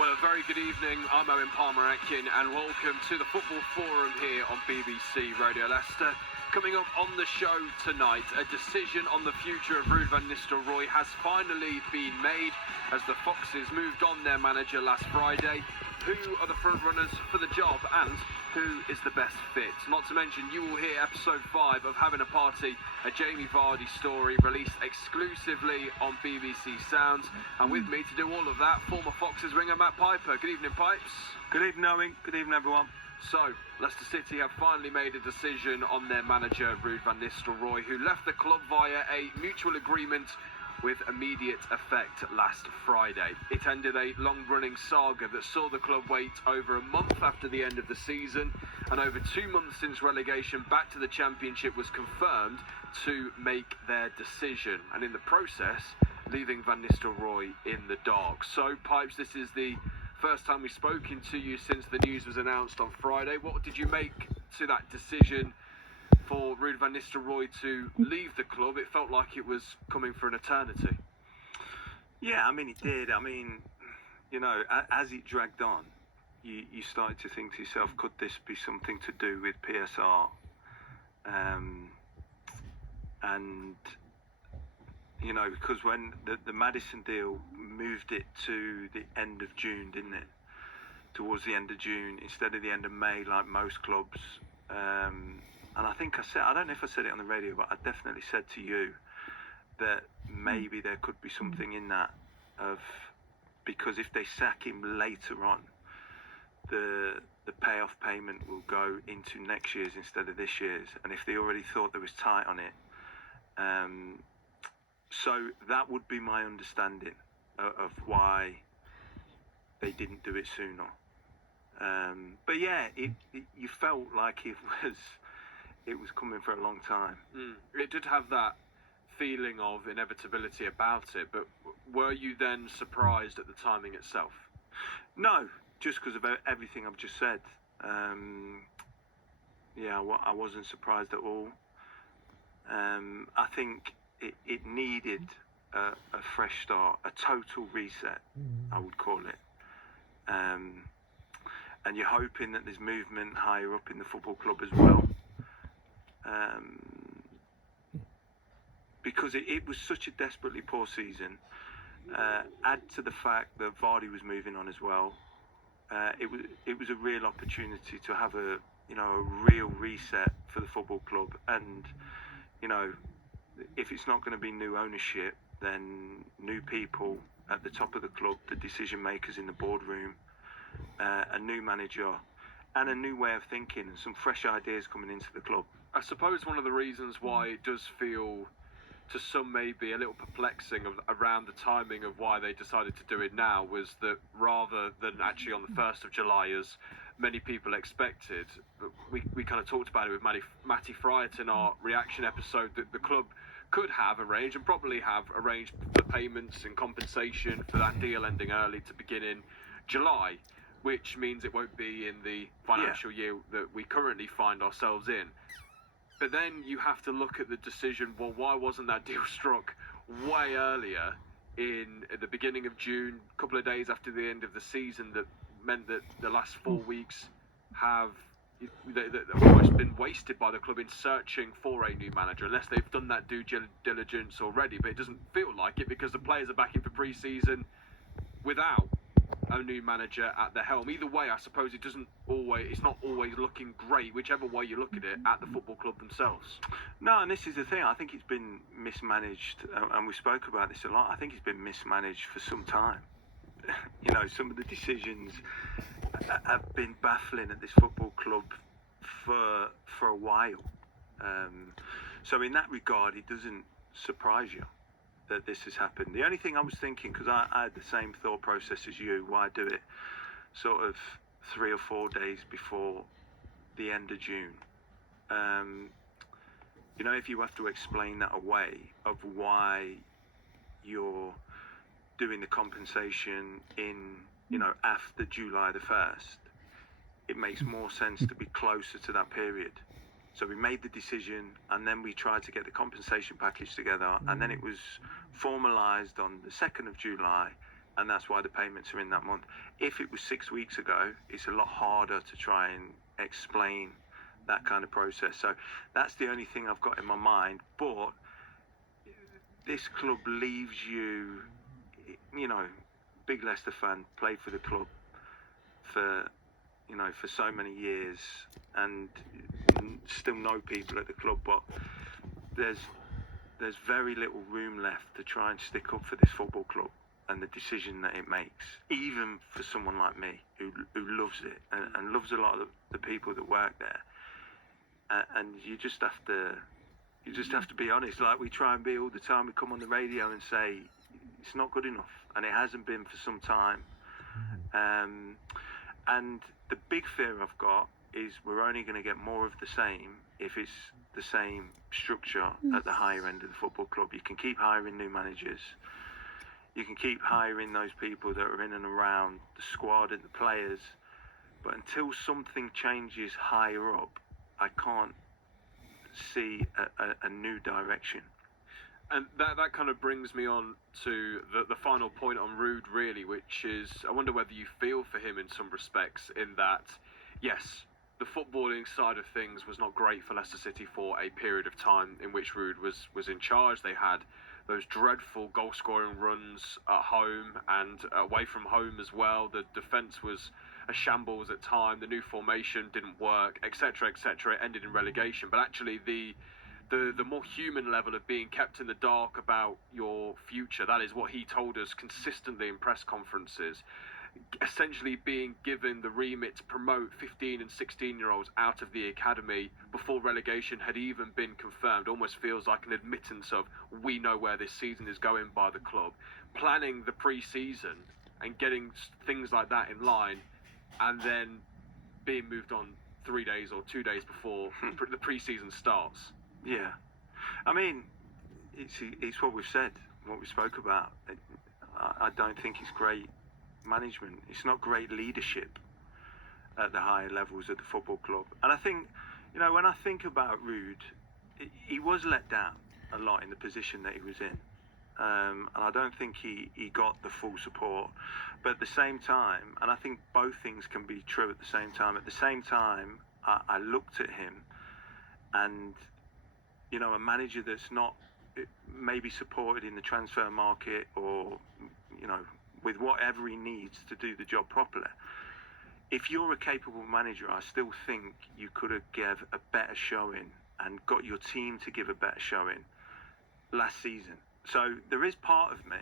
Well, a very good evening. I'm Owen Palmer-Atkin and welcome to the Football Forum here on BBC Radio Leicester. Coming up on the show tonight, a decision on the future of Ruud van Nistelrooy has finally been made as the Foxes moved on their manager last Friday. Who are the front runners for the job and who is the best fit? Not to mention, you will hear episode 5 of Having a Party, a Jamie Vardy story released exclusively on BBC Sounds. And with me to do all of that, former Foxes winger Matt Piper. Good evening, Pipes. Good evening, Owen. Good evening, everyone. So, Leicester City have finally made a decision on their manager, Ruud van Nistelrooy, who left the club via a mutual agreement with immediate effect last Friday. It ended a long-running saga that saw the club wait over a month after the end of the season and over 2 months since relegation back to the Championship was confirmed to make their decision, and in the process, leaving Van Nistelrooy in the dark. So, Pipes, this is the first time we've spoken to you since the news was announced on Friday. What did you make to that decision for Ruud van Nistelrooy to leave the club? It felt like it was coming for an eternity. Yeah, I mean, it did. I mean, you know, as it dragged on, you started to think to yourself, could this be something to do with PSR? And, you know, because when the Madison deal moved it to the end of June, didn't it? Towards the end of June, instead of the end of May, like most clubs. And I think I don't know if I said it on the radio, but I definitely said to you that maybe there could be something in that because if they sack him later on, the payoff payment will go into next year's instead of this year's. And if they already thought there was tight on it, so that would be my understanding of why they didn't do it sooner. But yeah, you felt like it was coming for a long time. It did have that feeling of inevitability about it, but were you then surprised at the timing itself? No, just because of everything I've just said. I wasn't surprised at all. I think it needed a fresh start, a total reset, I would call it. And you're hoping that there's movement higher up in the football club as well. Because it was such a desperately poor season. Add to the fact that Vardy was moving on as well. It was a real opportunity to have a real reset for the football club. And you know, if it's not going to be new ownership, then new people at the top of the club, the decision makers in the boardroom, a new manager, and a new way of thinking, and some fresh ideas coming into the club. I suppose one of the reasons why it does feel to some maybe a little perplexing around the timing of why they decided to do it now was that rather than actually on the 1st of July as many people expected, we kind of talked about it with Matty Friott in our reaction episode, that the club could have arranged and probably have arranged the payments and compensation for that deal ending early to begin in July, which means it won't be in the financial year that we currently find ourselves in. But then you have to look at the decision, well, why wasn't that deal struck way earlier at the beginning of June, a couple of days after the end of the season, that meant that the last 4 weeks have almost been wasted by the club in searching for a new manager, unless they've done that due diligence already. But it doesn't feel like it because the players are back in for pre-season without a new manager at the helm. Either way, I suppose it's not always looking great, whichever way you look at it, at the football club themselves. No, and this is the thing, I think it's been mismanaged, and we spoke about this a lot. I think it's been mismanaged for some time. You know, some of the decisions have been baffling at this football club for a while. So in that regard, it doesn't surprise you that this has happened. The only thing I was thinking, because I had the same thought process as you, why do it sort of 3 or 4 days before the end of June? You know, if you have to explain that away of why you're doing the compensation in, after July the 1st, it makes more sense to be closer to that period. So we made the decision, and then we tried to get the compensation package together, and then it was formalised on the 2nd of July, and that's why the payments are in that month. If it was 6 weeks ago, it's a lot harder to try and explain that kind of process. So that's the only thing I've got in my mind. But this club leaves you, you know, big Leicester fan, played for the club for, you know, for so many years, and still know people at the club, but there's very little room left to try and stick up for this football club and the decision that it makes, even for someone like me who loves it and loves a lot of the people that work there. And you just have to be honest, like we try and be all the time. We come on the radio and say it's not good enough, and it hasn't been for some time. And the big fear I've got is we're only going to get more of the same if it's the same structure at the higher end of the football club. You can keep hiring new managers. You can keep hiring those people that are in and around the squad and the players. But until something changes higher up, I can't see a new direction. And that kind of brings me on to the final point on Ruud, really, which is, I wonder whether you feel for him in some respects, in that, yes, the footballing side of things was not great for Leicester City for a period of time in which Ruud was in charge. They had those dreadful goal-scoring runs at home and away from home as well. The defence was a shambles at time. The new formation didn't work, etc., etc. It ended in relegation. But actually, the more human level of being kept in the dark about your future, that is what he told us consistently in press conferences. Essentially being given the remit to promote 15 and 16-year-olds out of the academy before relegation had even been confirmed almost feels like an admittance of, we know where this season is going by the club. Planning the pre-season and getting things like that in line, and then being moved on 3 days or 2 days before the pre-season starts. Yeah, I mean, it's what we've said, what we spoke about. I don't think it's great management. It's not great leadership at the higher levels of the football club. And I think, you know, when I think about Ruud, he was let down a lot in the position that he was in. And I don't think he got the full support. But at the same time, and I think both things can be true at the same time, I looked at him and, you know, a manager that's not maybe supported in the transfer market, or, you know, with whatever he needs to do the job properly. If you're a capable manager, I still think you could have given a better showing and got your team to give a better showing last season. So there is part of me